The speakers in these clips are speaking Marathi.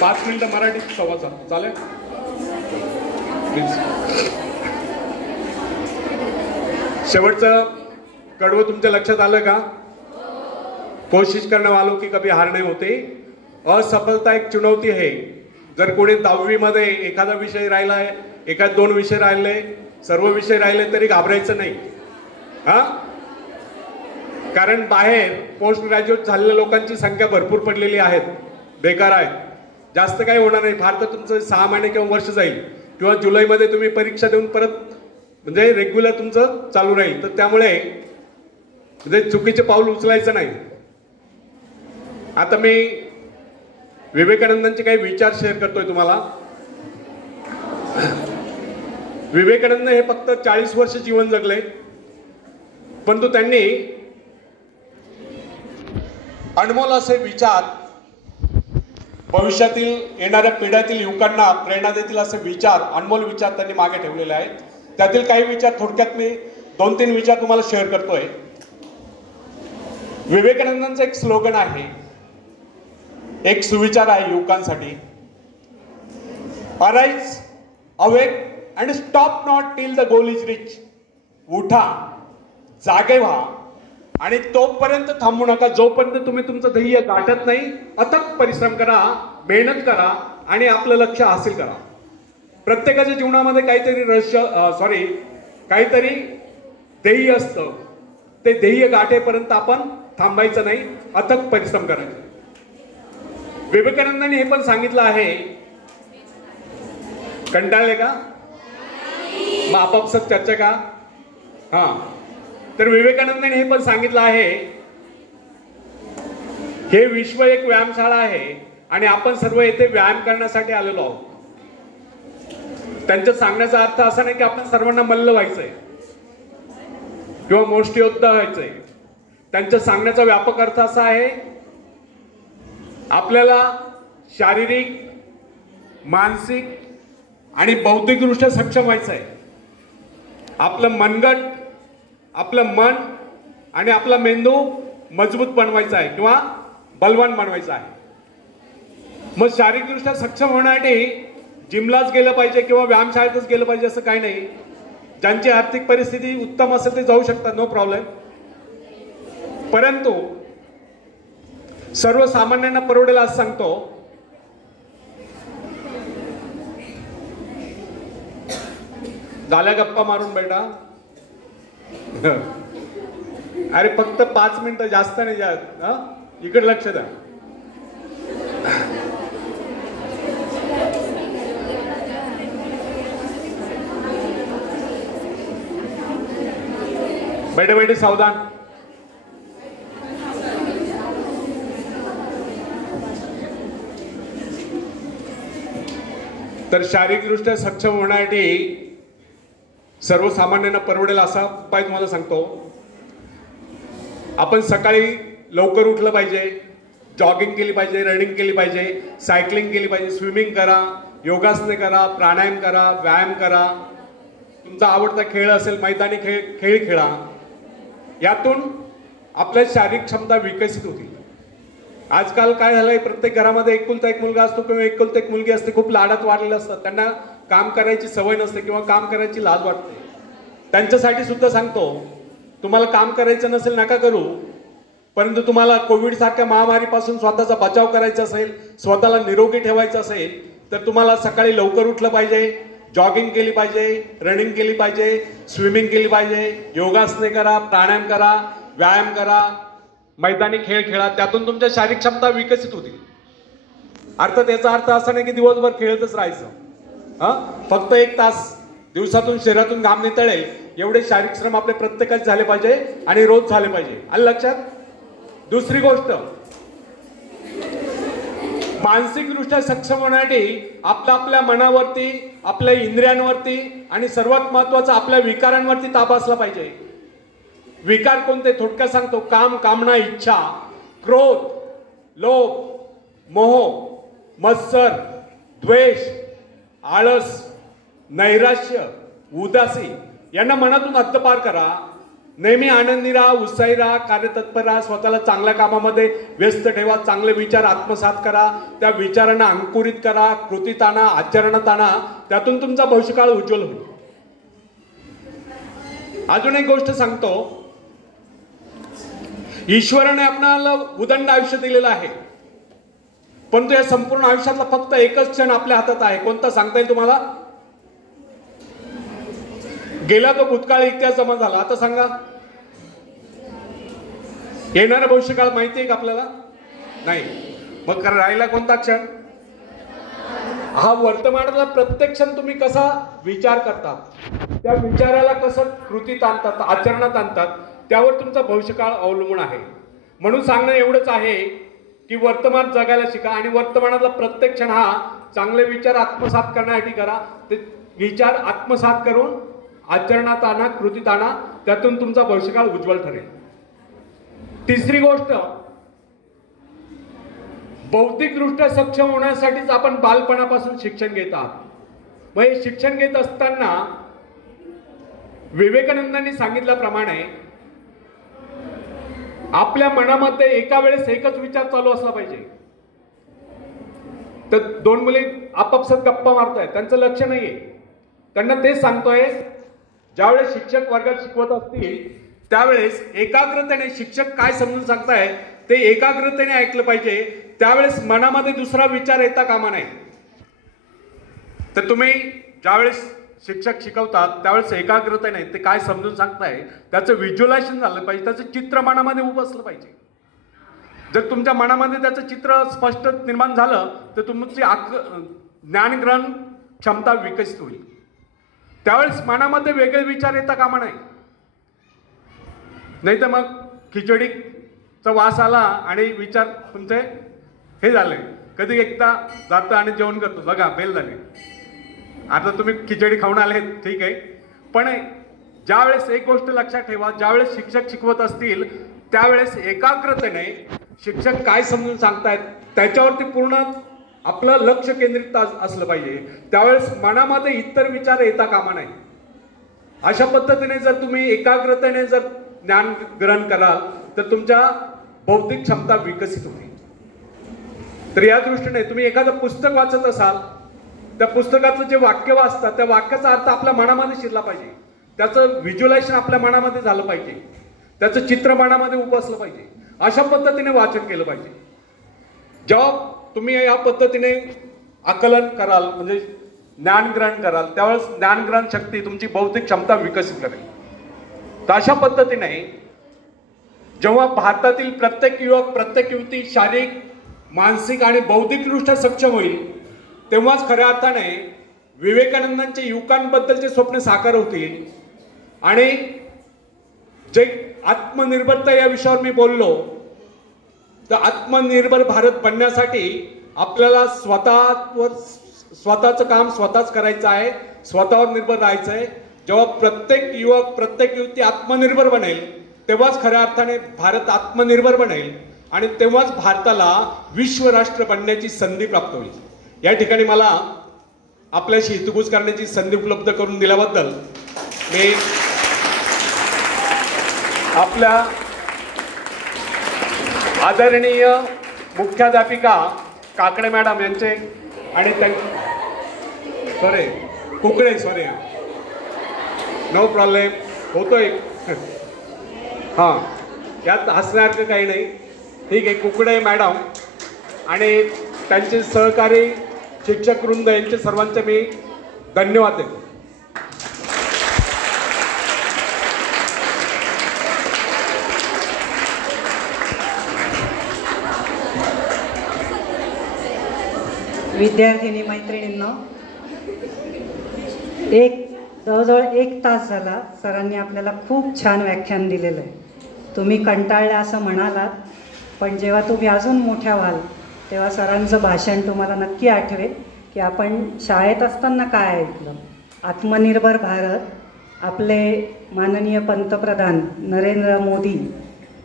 5 मिनिटं मराठीत संवाद साधा. चालेल प्लीज. शेवटचं कडवं तुमच्या लक्षात आलं का? कोशिश करने वालों की कभी हार नहीं होती. असफलता एक चुनौती है. जर कोणी 10वी मध्ये एखादा विषय राहिलाय, एखाद 2 विषय राहिले, सर्व विषय राहिले तरी घाबरायचं नाही. हा, कारण बाहेर पोस्ट ग्रॅज्युएट झालेल्या लोकांची संख्या भरपूर पडलेली आहेत, बेकार आहेत. जास्त काही होणार नाही. फार तर तुमचं 6 महिने किंवा वर्ष जाईल, किंवा जुलैमध्ये तुम्ही परीक्षा देऊन परत म्हणजे रेग्युलर तुमचं चालू राहील. तर त्यामुळे म्हणजे चुकीचे पाऊल उचलायचं नाही. आता मी विवेकानंदांचे काही विचार शेअर करतोय तुम्हाला. विवेकानंद हे फक्त 40 वर्ष जीवन जगले, परंतु त्यांनी अनमोल असे विचार, भविष्यातील येणाऱ्या पिढ्यातील युवकांना प्रेरणा देतील असे विचार, अनमोल विचार त्यांनी मागे ठेवलेले आहेत. त्यातील काही विचार थोडक्यात मी 2-3 विचार तुम्हाला शेअर करतोय. विवेकानंदांचं एक स्लोगन आहे, एक सुविचार आहे युवकांसाठी. Arise, awake and stop not till the goal is rich. उठा, जागे व्हा आणि तोपर्यंत थांबू नका जोपर्यंत तुम्ही तुमचं ध्येय गाठत नाही. अथक परिश्रम करा, मेहनत करा आणि आपलं लक्ष्य हासिल करा. प्रत्येकाच्या जीवनामध्ये काहीतरी ध्येय असतं. ते ध्येय गाठेपर्यंत आपण थांबायचं नाही, अथक परिश्रम करायचे. विवेकानंदांनी हे पण सांगितलं आहे. कंटाळले का? मग आपापसात चर्चा का? हा, तर विवेकानंदांनी हे पण सांगितलं आहे, हे विश्व एक व्यायामशाळा आहे आणि आपण सर्व येथे व्यायाम करण्यासाठी आलेलो आहोत. त्यांच्या सांगण्याचा अर्थ असा नाही की आपण सर्वांना मल्ल व्हायचंय किंवा मुष्टियोद्धा व्हायचंय. त्यांच्या सांगण्याचा व्यापक अर्थ असा आहे, आपल्याला शारीरिक, मानसिक आणि बौद्धिकदृष्ट्या सक्षम व्हायचं आहे. आपलं मनगट, आपलं मन आणि आपला मेंदू मजबूत बनवायचा आहे किंवा बलवान बनवायचा आहे. मग शारीरिकदृष्ट्या सक्षम होण्यासाठी जिमलाच गेलं पाहिजे किंवा व्यायामशाळेतच गेलं पाहिजे असं काही नाही. ज्यांची आर्थिक परिस्थिती उत्तम असेल ते जाऊ शकतात, नो प्रॉब्लेम. परंतु सर्वसामान्यांना परवडेल असं सांगतो. झाल्या गप्पा मारून बेटा. अरे फक्त 5 मिनिटं, जास्त नाही. इकडे लक्ष द्या. बैठे बैठे सावधान. तर शारीरिकदृष्ट्या सक्षम होण्यासाठी सर्वसामान्यांना परवडेल असा उपाय तुम्हाला सांगतो. आपण सकाळी लवकर उठलं पाहिजे, जॉगिंग केली पाहिजे, रनिंग केली पाहिजे, सायकलिंग केली पाहिजे, स्विमिंग करा, योगासने करा, प्राणायाम करा, व्यायाम करा. तुमचा आवडता खेळ असेल, मैदानी खेळ खेळा. यातून आपल्या शारीरिक क्षमता विकसित होतील. आजकाल काय झालंय, प्रत्येक घरामध्ये एकुलता एक मुलगा असतो किंवा एकुलता एक मुलगी असते, खूप लाडात वाढलेले असतात. त्यांना काम करायची सवय नसते किंवा काम करायची लाज वाटते. त्यांच्यासाठी सुद्धा सांगतो, तुम्हाला काम करायचं नसेल नका करू, परंतु तुम्हाला कोविड सारख्या महामारीपासून स्वतःचा बचाव करायचा असेल, स्वतःला निरोगी ठेवायचं असेल, तर तुम्हाला सकाळी लवकर उठलं पाहिजे, जॉगिंग केली पाहिजे, रनिंग केली पाहिजे, स्विमिंग केली पाहिजे, योगासने करा, प्राणायाम करा, व्यायाम करा, मैदानी खेळ खेळा. त्यातून तुमच्या शारीरिक क्षमता विकसित होतील. अर्थात याचा अर्थ असा नाही की दिवसभर खेळतच राहायचं. फक्त 1 तास दिवसातून शरीरातून घाम नितळेल एवढे शारीरिक श्रम आपले प्रत्येकाचे झाले पाहिजे आणि रोज झाले पाहिजे. आलं लक्षात? दुसरी गोष्ट, मानसिकदृष्ट्या सक्षम होण्यासाठी आपल्या मनावरती, आपल्या इंद्रियांवरती आणि सर्वात महत्वाचं आपल्या विकारांवरती ताबा असला पाहिजे. विकार कोणते? थोडक्यात सांगतो, काम, कामना, इच्छा, क्रोध, लोभ, मोह, मत्सर, द्वेष, आळस, नैराश्य, उदासी यांना मनातून हद्दपार करा. नेहमी आनंदी राहा, उत्साही राहा, कार्यतत्पर राहा, स्वतःला चांगल्या कामामध्ये व्यस्त ठेवा, चांगले विचार आत्मसात करा, त्या विचारांना अंकुरित करा, कृतीत आणा, आचरणात आणा, त्यातून तुमचा भविष्यकाळ उज्ज्वल होईल. अजून एक गोष्ट सांगतो, ईश्वराने आपल्याला उदंड आयुष्य दिलेलं आहे, परंतु या संपूर्ण आयुष्यातला फक्त एकच क्षण आपल्या हातात आहे. कोणता सांगता येईल तुम्हाला? गेला तो भूतकाळ इतिहास जमा झाला. आता सांगा, येणारं भविष्यकाळ माहिती आहे का आपल्याला? नाही. मग राहिला कोणता क्षण? हा वर्तमानातला प्रत्येक क्षण तुम्ही कसा विचार करतात, त्या विचाराला कसं कृतीत आणतात, आचरणात आणतात, त्यावर तुमचा भविष्यकाळ अवलंबून आहे. म्हणून सांगणं एवढंच आहे की वर्तमान जगायला शिका आणि वर्तमानातला प्रत्येक क्षण हा चांगले विचार आत्मसात करण्यासाठी करा. ते विचार आत्मसात करून आचरणात आणा, कृतीत आणा, त्यातून तुमचा भविष्यकाळ उज्ज्वल ठरेल. तिसरी गोष्ट, बौद्धिकदृष्ट्या सक्षम होण्यासाठीच आपण बालपणापासून शिक्षण घेत आहात. मग हे शिक्षण घेत असताना विवेकानंदांनी सांगितल्याप्रमाणे आपल्या मनामध्ये एका वेळेस एकच विचार चालू असला पाहिजे. तर दोन मुली आपापसात गप्पा मारतायत, त्यांचं लक्ष नाहीये. त्यांना तेच सांगतोय, ज्यावेळेस शिक्षक वर्गात शिकवत असतील त्यावेळेस एकाग्रतेने शिक्षक काय समजून सांगताय ते एकाग्रतेने ऐकलं पाहिजे. त्यावेळेस मनामध्ये दुसरा विचार येता कामा नये. तर तुम्ही ज्यावेळेस शिक्षक शिकवतात त्यावेळेस एकाग्रतेने ते काय समजून सांगताय त्याचं व्हिज्युअलायझेशन झालं पाहिजे, त्याचं चित्र मनामध्ये उभं असलं पाहिजे. जर तुमच्या मनामध्ये त्याचं चित्र स्पष्ट निर्माण झालं तर तुमची ज्ञानग्रहण क्षमता विकसित होईल. त्यावेळेस मनामध्ये वेगळे विचार येता कामा नये. नाही तर मग खिचडीचा वास आला आणि विचार तुमचे हे झाले. कधी एकदा जातं आणि जेवण करतो, बघा बेल झाले, आता तुम्ही खिचडी खाऊन आले, ठीक आहे. पण ज्यावेळेस एक गोष्ट लक्षात ठेवा, ज्यावेळेस शिक्षक शिकवत असतील त्यावेळेस एकाग्रतेने शिक्षक काय समजून सांगतायत त्याच्यावरती पूर्ण आपलं लक्ष केंद्रित असलं पाहिजे. त्यावेळेस मनामध्ये इतर विचार येता कामा नाही. अशा पद्धतीने जर तुम्ही एकाग्रतेने जर ज्ञान ग्रहण कराल तर तुमच्या बौद्धिक क्षमता विकसित होतील. तर या दृष्टीने तुम्ही एखादं पुस्तक वाचत असाल, त्या पुस्तकातलं जे वाक्य वाचतात त्या वाक्याचा अर्थ आपल्या मनामध्ये शिरला पाहिजे, त्याचं व्हिज्युअलायझेशन आपल्या मनामध्ये झालं पाहिजे, त्याचं चित्र मनामध्ये उभं असलं पाहिजे. अशा पद्धतीने वाचन केलं पाहिजे. जेव्हा तुम्ही या पद्धतीने आकलन कराल म्हणजे ज्ञानग्रहण कराल त्यावेळेस ज्ञानग्रहण शक्ती तुमची बौद्धिक क्षमता विकसित करेल. तर अशा पद्धतीने जेव्हा भारतातील प्रत्येक युवक प्रत्येक युवती शारीरिक, मानसिक आणि बौद्धिकदृष्ट्या सक्षम होईल तेव्हाच खऱ्या अर्थाने विवेकानंदांच्या युवकांबद्दलचे स्वप्न साकार होतील. आणि जे आत्मनिर्भरता या विषयावर मी बोललो, तर आत्मनिर्भर भारत बनण्यासाठी आपल्याला स्वतःचं काम स्वतःच करायचं आहे, स्वतःवर निर्भर राहायचं आहे. जेव्हा प्रत्येक युवक प्रत्येक युवती आत्मनिर्भर बनेल तेव्हाच खऱ्या अर्थाने भारत आत्मनिर्भर बनेल आणि तेव्हाच भारताला विश्व राष्ट्र बनण्याची संधी प्राप्त होईल. या ठिकाणी मला आपल्याशी हितगुज करण्याची संधी उपलब्ध करून दिल्याबद्दल मी आपल्या आदरणीय मुख्याध्यापिका काकडे मॅडम यांचे आणि कुकडे नो प्रॉब्लेम होतोय, हां यात हसण्यासारखं काही नाही, ठीक आहे. कुकडे मॅडम आणि त्यांचे सहकारी शिक्षक वृंद यांचे सर्वांचे मी धन्यवाद देतो. विद्यार्थिनी मैत्रिणींनो, जवळजवळ 1 तास झाला सरांनी आपल्याला खूप छान व्याख्यान दिलेलं आहे. तुम्ही कंटाळले असं म्हणालात, पण जेव्हा तुम्ही अजून मोठ्या व्हाल तेव्हा सरांचं भाषण तुम्हाला नक्की आठवेल की आपण शाळेत असताना काय ऐकलं. आत्मनिर्भर भारत, आपले माननीय पंतप्रधान नरेंद्र मोदी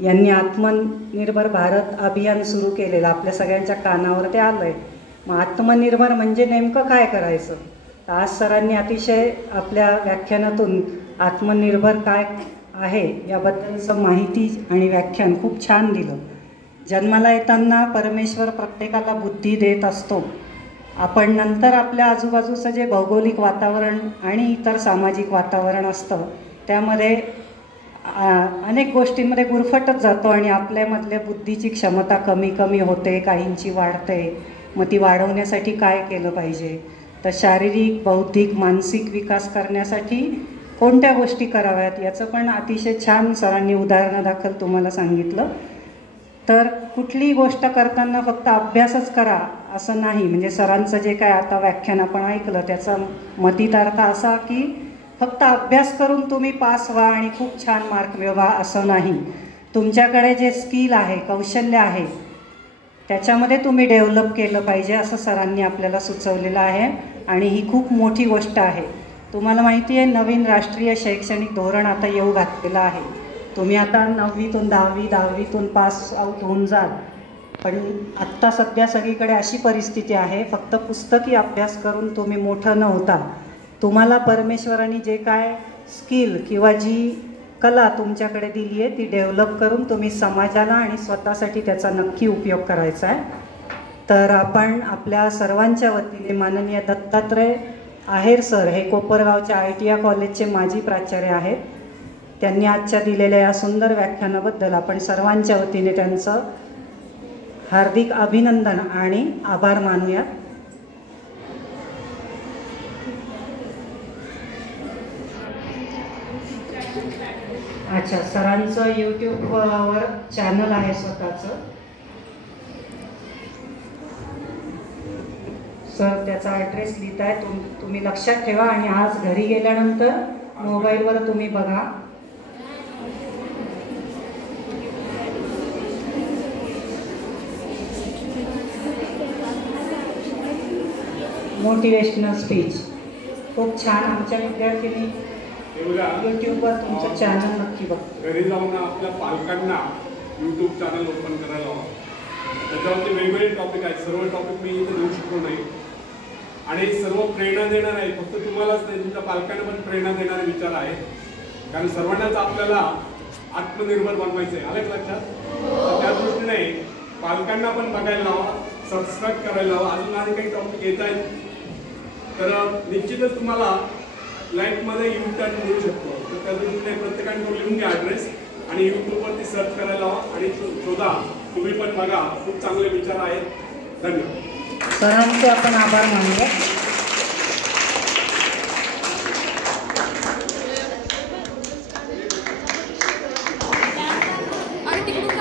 यांनी आत्मनिर्भर भारत अभियान सुरू केलेलं आपल्या सगळ्यांच्या कानावर ते आलं आहे. मग आत्मनिर्भर म्हणजे नेमकं काय करायचं. आज सरांनी अतिशय आपल्या व्याख्यानातून आत्मनिर्भर काय आहे याबद्दलचं माहिती आणि व्याख्यान खूप छान दिलं. जन्माला येताना परमेश्वर प्रत्येकाला बुद्धी देत असतो. आपण नंतर आपल्या आजूबाजूचं जे भौगोलिक वातावरण आणि इतर सामाजिक वातावरण असतं त्यामध्ये अनेक गोष्टींमध्ये गुरफटत जातो आणि आपल्यामधल्या बुद्धीची क्षमता कमी कमी होते, काहींची वाढते. मग ती वाढवण्यासाठी काय केलं पाहिजे? तर शारीरिक, बौद्धिक, मानसिक विकास करण्यासाठी कोणत्या गोष्टी कराव्यात याचं पण अतिशय छान सरांनी उदाहरणादाखल तुम्हाला सांगितलं. तर कुठलीही गोष्ट करताना फक्त अभ्यासच करा असं नाही. म्हणजे सरांचं जे काय आता व्याख्यान आपण ऐकलं त्याचा मतितार्थ असा की फक्त अभ्यास करून तुम्ही पास व्हा आणि खूप छान मार्क मिळवा असं नाही. तुमच्याकडे जे स्किल आहे, कौशल्य आहे त्याच्यामध्ये तुम्ही डेव्हलप केलं पाहिजे असं सरांनी आपल्याला सुचवलेलं आहे. आणि ही खूप मोठी गोष्ट आहे. तुम्हाला माहिती आहे नवीन राष्ट्रीय शैक्षणिक धोरण आता येऊ घातलेलं आहे. तुम्ही आता 9वीतून 10वी, 10वीतून पास आऊट होऊन जाल. पण आत्ता सध्या सगळीकडे अशी परिस्थिती आहे फक्त पुस्तकी अभ्यास करून तुम्ही मोठं न होता तुम्हाला परमेश्वराने जे काय स्किल किंवा जी कला तुमच्याकडे दिली आहे ती डेव्हलप करून तुम्ही समाजाला आणि स्वतःसाठी त्याचा नक्की उपयोग करायचा आहे. तर आपण आपल्या सर्वांच्या वतीने माननीय दत्तात्रय आहेर सर हे कोपरगावच्या ITI कॉलेजचे माजी प्राचार्य आहेत. त्यांनी आजच्या दिलेल्या या सुंदर व्याख्यानाबद्दल आपण सर्वांच्या वतीने त्यांचं हार्दिक अभिनंदन आणि आभार मानूया. अच्छा, सरांचं यूट्यूबवर चॅनल आहे स्वतःचं. सर त्याचा ॲड्रेस लिहित आहे, तुम्ही लक्षात ठेवा आणि आज घरी गेल्यानंतर मोबाईलवर तुम्ही बघा. मोटिवेशनल स्पीच खूप छान. आमच्या विद्यार्थ्यांनी यूट्यूबवर तुमचं चॅनल नक्की बघ. घरी जाऊन आपल्या पालकांना यूट्यूब चॅनल ओपन करायला हवं. त्याच्यावरती वेगवेगळे टॉपिक आहेत. सर्व टॉपिक मी इथे देऊ शकतो नाही आणि सर्व प्रेरणा देणार आहे. फक्त तुम्हालाच नाही, तुमच्या पालकांना पण प्रेरणा देणारे विचार आहेत. कारण सर्वांनाच आपल्याला आत्मनिर्भर बनवायचं आहे. आलं लक्षात? त्या दृष्टीने पालकांना पण बघायला हवा, सबस्क्राईब करायला हवा. अजून आणि काही टॉपिक येत आहेत तर निश्चितच तुम्हाला लाईफमध्ये U-टर्न मिळू शकतो. तर त्या दृष्टीने प्रत्येकाने तो लिहून घ्या ॲड्रेस आणि यूट्यूबवरती सर्च करायला हवा आणि शोधा. तुम्ही पण बघा, खूप चांगले विचार आहेत. धन्यवाद. सरांचे आपण आभार मानूया. आणि तिकडून